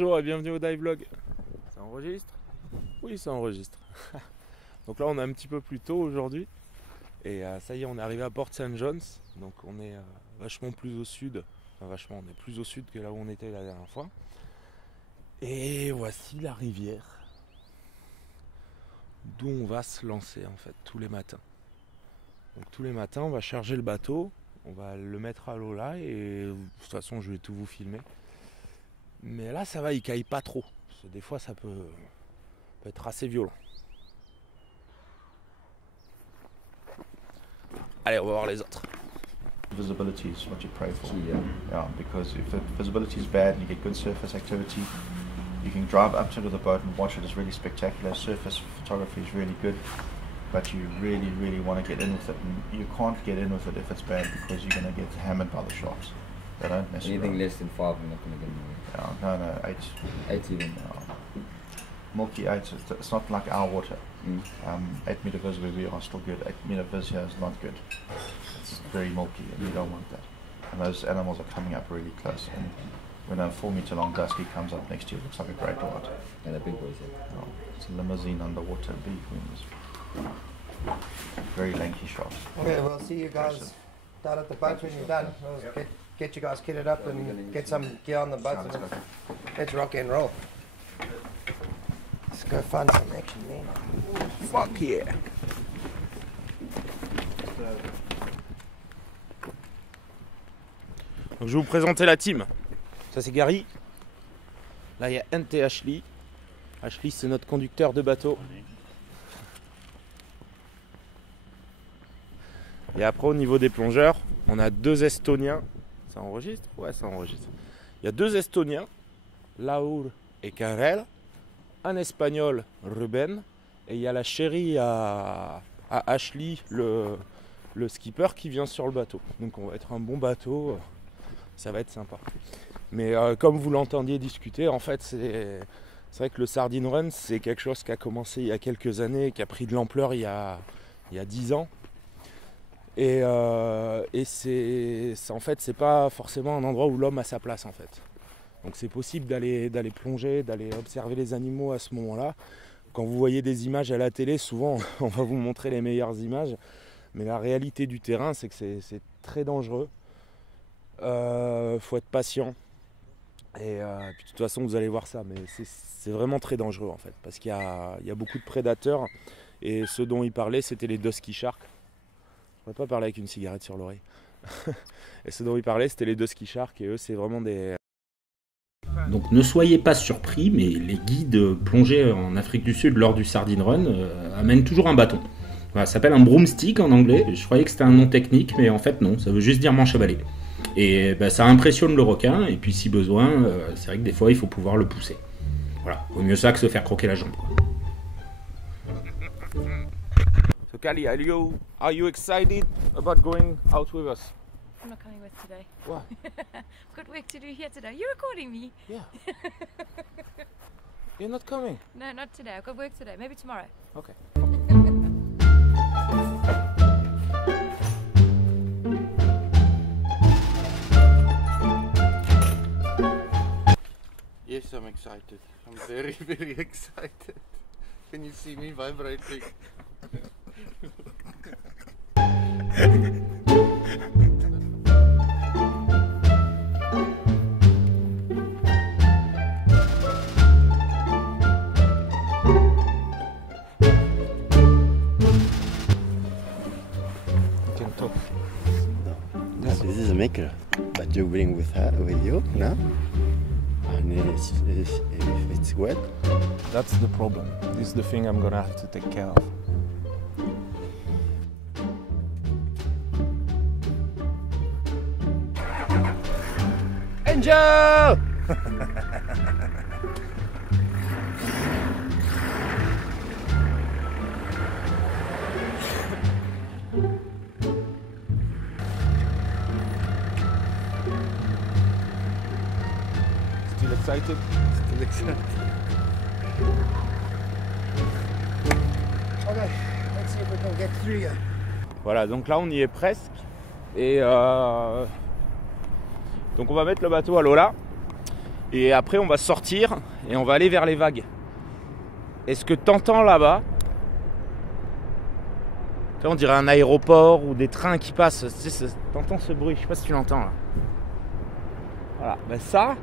Bonjour et bienvenue au Dive Vlog. Ça enregistre? Oui, ça enregistre. Donc là on est un petit peu plus tôt aujourd'hui. Et ça y est, on est arrivé à Port St. John's. Donc on est vachement plus au sud. Enfin vachement, on est plus au sud que là où on était la dernière fois. Et voici la rivière d'où on va se lancer en fait tous les matins. Donc tous les matins on va charger le bateau, on va le mettre à l'eau là et de toute façon je vais tout vous filmer. Mais là ça va, il caille pas trop. Parce que des fois ça peut être assez violent. Allez, on va voir les autres. Visibility is what you pray for. Yeah, because if the visibility is bad and you get good surface activity, you can drive up to the boat and watch it. It's really spectacular. Surface photography is really good, but you really want to get in with it, and you can't get in with it if it's bad because you're going to get hammered by the sharks. They don't mess Anything around. less than 5, you're not going to get in No, 8. 8 even. Milky 8, it's not like our water. 8 meter vis where we are still good. 8 meter vis here is not good. It's very milky and you don't want that. And those animals are coming up really close. And when a 4 meter long dusky comes up next to you, it looks like a great white. And the big boys. Oh, it's a limousine underwater, big wings. Very lanky sharks. Okay, we'll see you guys down at the boat when you're done. We'll get you guys kitted up and get some gear on the boat. Sounds good. Let's rock and roll. Let's go find some action, man. Fuck yeah! Donc je vais vous présenter la team. Ça c'est Gary. Là il y a Ant et Ashley. Ashley c'est notre conducteur de bateau. Et après au niveau des plongeurs, on a 2 Estoniens. Ça enregistre? Ouais, ça enregistre. Il y a 2 Estoniens, Laur et Karel. Un Espagnol, Ruben. Et il y a la chérie à Ashley, le skipper qui vient sur le bateau. Donc on va être un bon bateau. Ça va être sympa. Mais comme vous l'entendiez discuter, en fait c'est vrai que le Sardine Run c'est quelque chose qui a commencé il y a quelques années, qui a pris de l'ampleur il y a 10 ans. Et c'est en fait c'est pas forcément un endroit où l'homme a sa place en fait. Donc c'est possible d'aller plonger, d'aller observer les animaux à ce moment-là. Quand vous voyez des images à la télé, souvent on va vous montrer les meilleures images. Mais la réalité du terrain c'est que c'est très dangereux. Faut être patient. Et puis de toute façon vous allez voir ça. Mais c'est vraiment très dangereux en fait. Parce qu'il y a beaucoup de prédateurs. Et ce dont il parlait c'était les Dusky Sharks. Je ne pourrais pas parler avec une cigarette sur l'oreille. Et ce dont il parlait, c'était les Dusky Sharks. Et eux, c'est vraiment des... Donc ne soyez pas surpris, mais les guides plongés en Afrique du Sud lors du Sardine Run amènent toujours un bâton. Voilà, ça s'appelle un broomstick en anglais. Je croyais que c'était un nom technique, mais en fait non, ça veut juste dire manche à balai. Et ça impressionne le requin, et puis si besoin, c'est vrai que des fois il faut pouvoir le pousser. Voilà, vaut mieux ça que se faire croquer la jambe. So Kali, are you excited about going out with us? I'm not coming with today. Why? I've got work to do here today. You're recording me? Yeah. You're not coming? No, not today. I've got work today. Maybe tomorrow. Okay. Yes, I'm excited. I'm very excited. Can you see me vibrating? This is a maker, but you bring with you, no? And if it's wet, That's the problem. This is the thing I'm gonna have to take care of. Angel! Still excited? Still excited. Okay, let's see if we can get through here. Voilà, donc là on y est presque. Et donc on va metêtre le bateau à l'eau là. Et après on va sortir et on va aller vers les vagues. Est-ce que t'entends là-bas? Tu vois, on dirait un aéroport ou des trains qui passent. Tu sais, t'entends ce bruit? Je sais pas si tu l'entends là. Voilà, ben ça,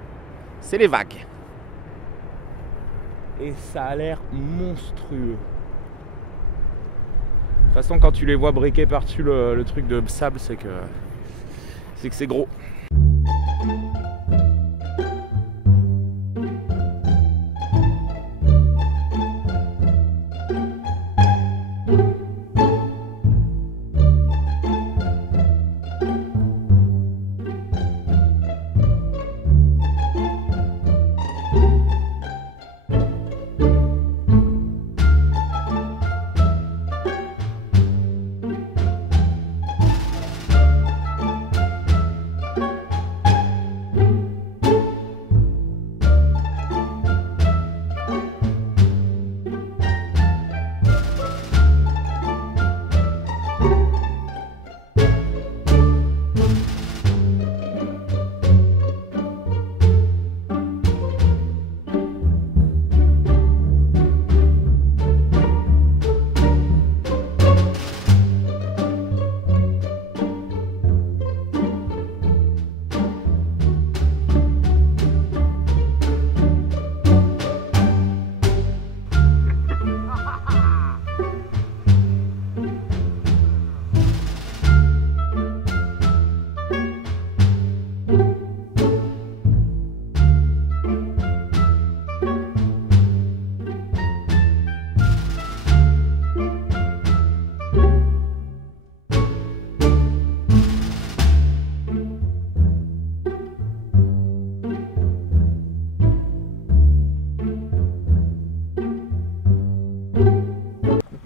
c'est les vagues. Et ça a l'air monstrueux. De toute façon, quand tu les vois briquer par-dessus le truc de sable, c'est que c'est gros.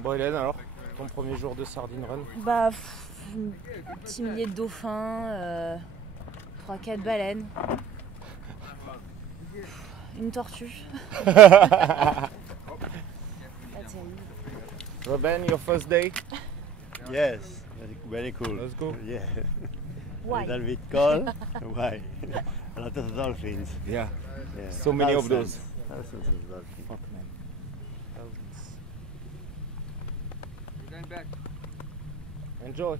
Bon Hélène, alors, ton premier jour de Sardine Run? Bah, un petit millier de dauphins, 3-4 baleines, une tortue. Ruben, your first day? Yes, very cool. Let's go. Yeah. Why? A little bit cold. Why? A lot of dolphins. Yeah. Yeah. So many of Thousands. those. Thousands of dolphins. Fuck man. Thousands. You're going back. Enjoy.